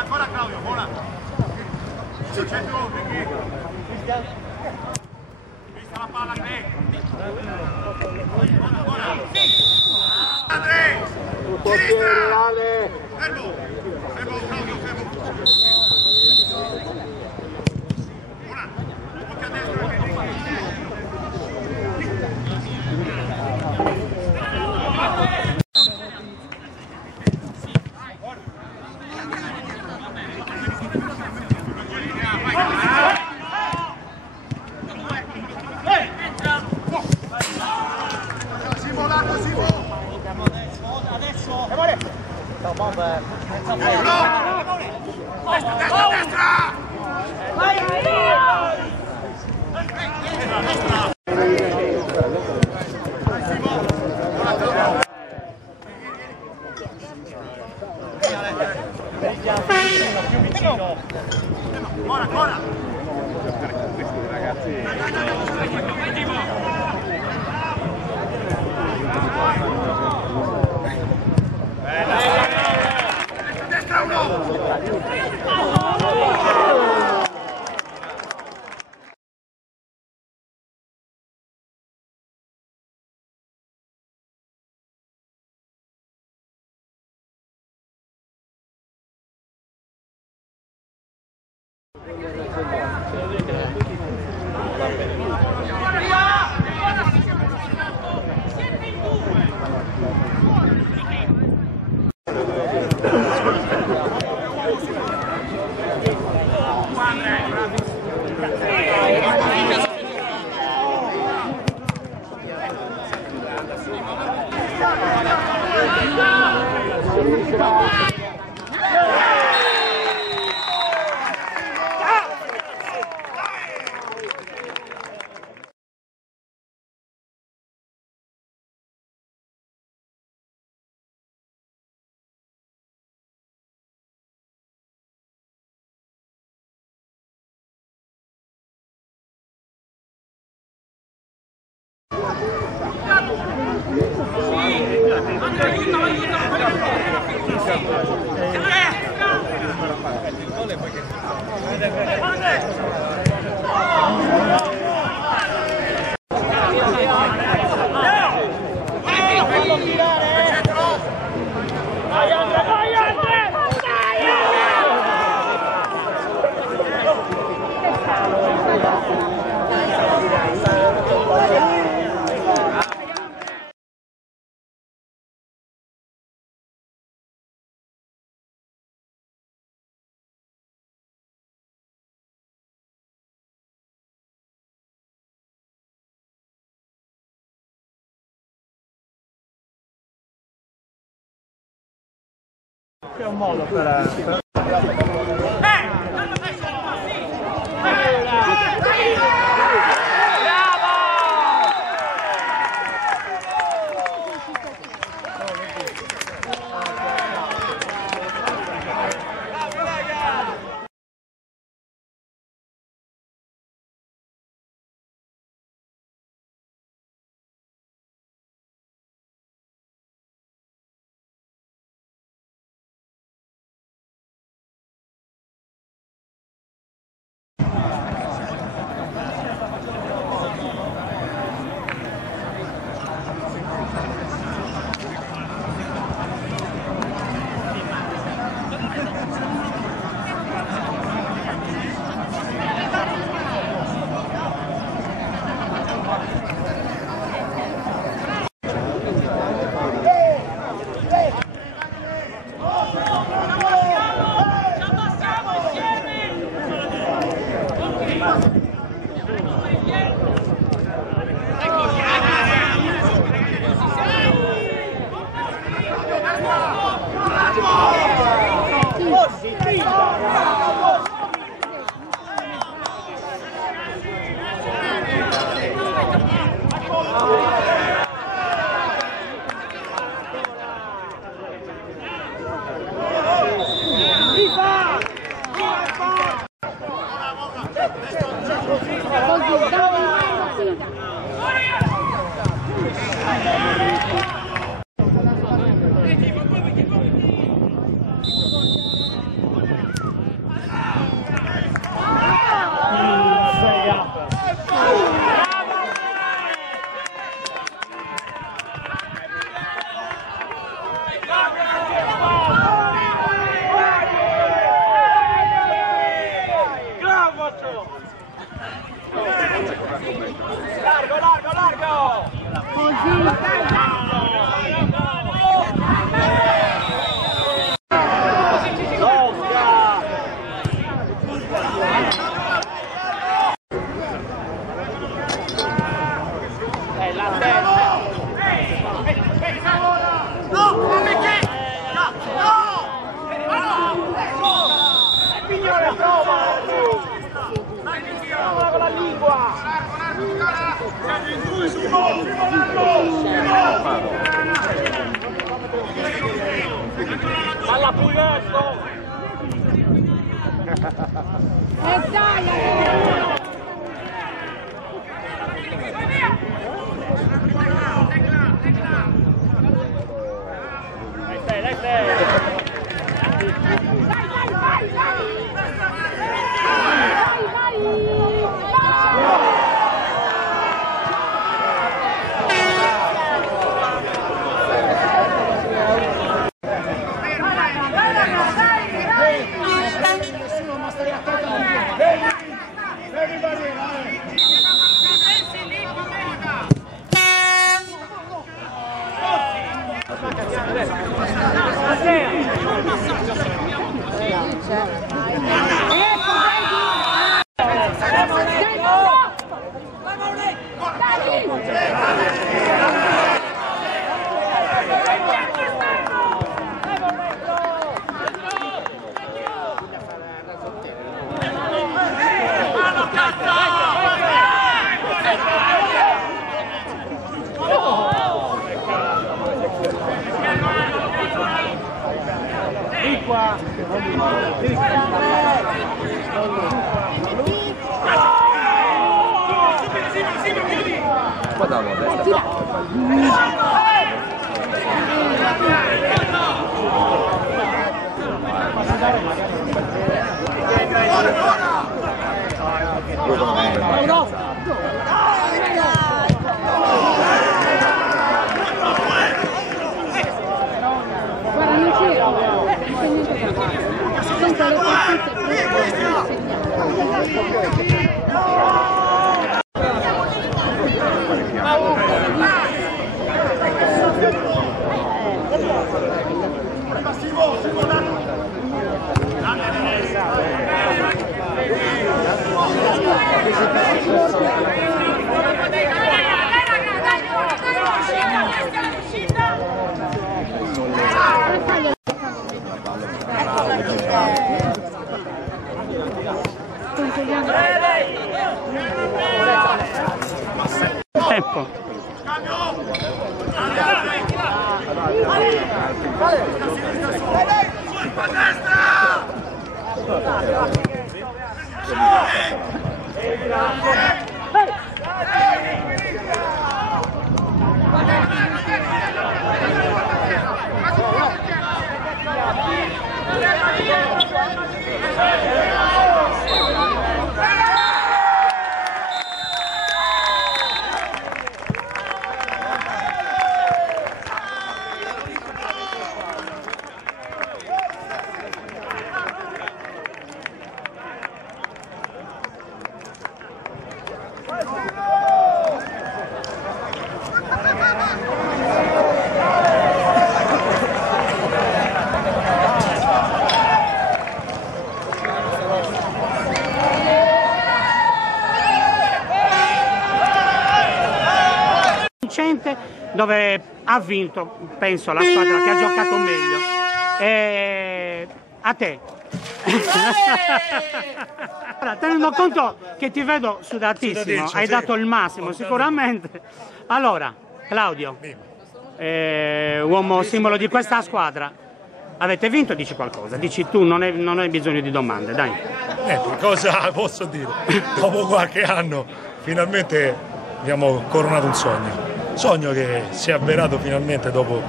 Ancora Claudio, buona. Centro, vista la palla, Greg. Andrea! Sinistra! Fermo! Fermo, Claudio, fermo! Buona! Occhio a destra, destra! Ancora! Questi ragazzi... Destra uno! C'è un modo per... Alla Pugliese! Tempo. sicuramente, dove ha vinto, penso, la squadra che ha giocato meglio. A te. Allora, tenendo conto che ti vedo sudatissimo, hai dato il massimo sicuramente. Allora, Claudio, uomo simbolo di questa squadra, avete vinto, dici qualcosa, dici tu, non hai bisogno di domande, dai. Cosa posso dire? Dopo qualche anno finalmente abbiamo coronato un sogno che si è avverato finalmente dopo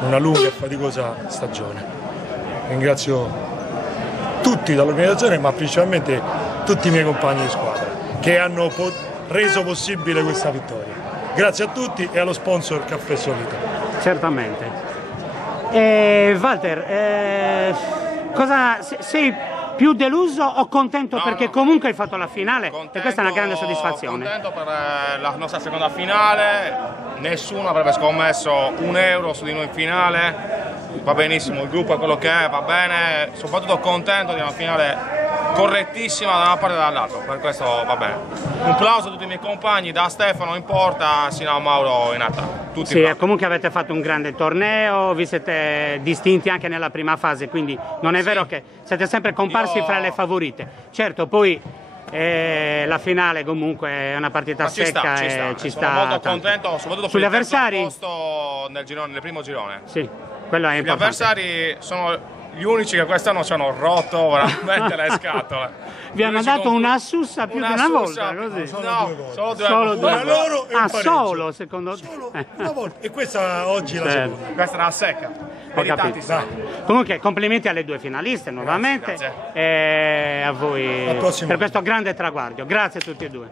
una lunga e faticosa stagione. Ringrazio tutti dall'organizzazione, ma principalmente tutti i miei compagni di squadra che hanno reso possibile questa vittoria. Grazie a tutti e allo sponsor Caffè Solito. Certamente. Walter, sei più deluso o contento perché comunque hai fatto la finale? Contento, e questa è una grande soddisfazione. Contento per la nostra seconda finale, nessuno avrebbe scommesso €1 su di noi in finale, va benissimo, il gruppo è quello che è, va bene, soprattutto contento di una finale correttissima da una parte e dall'altra, per questo va bene. Un plauso a tutti i miei compagni, da Stefano in porta sino a Mauro in attacco. Sì, comunque avete fatto un grande torneo, vi siete distinti anche nella prima fase, quindi non è vero che siete sempre comparsi fra le favorite. Certo, poi la finale comunque è una partita secca e ci sta. Sono molto contento, soprattutto sugli per il avversari. posto nel primo girone. Sì, quello è Gli importante. avversari sono gli unici che quest'anno ci hanno rotto veramente le scatole. Vi hanno dato una sussa più di una volta, così. No, solo due Solo due. Una loro e un pareggio. Solo, secondo te? Solo una volta. E questa oggi è la seconda. Questa era la secca. Ho capito. Comunque complimenti alle due finaliste nuovamente Grazie. e a voi Al prossimo per questo grande traguardo. Grazie a tutti e due.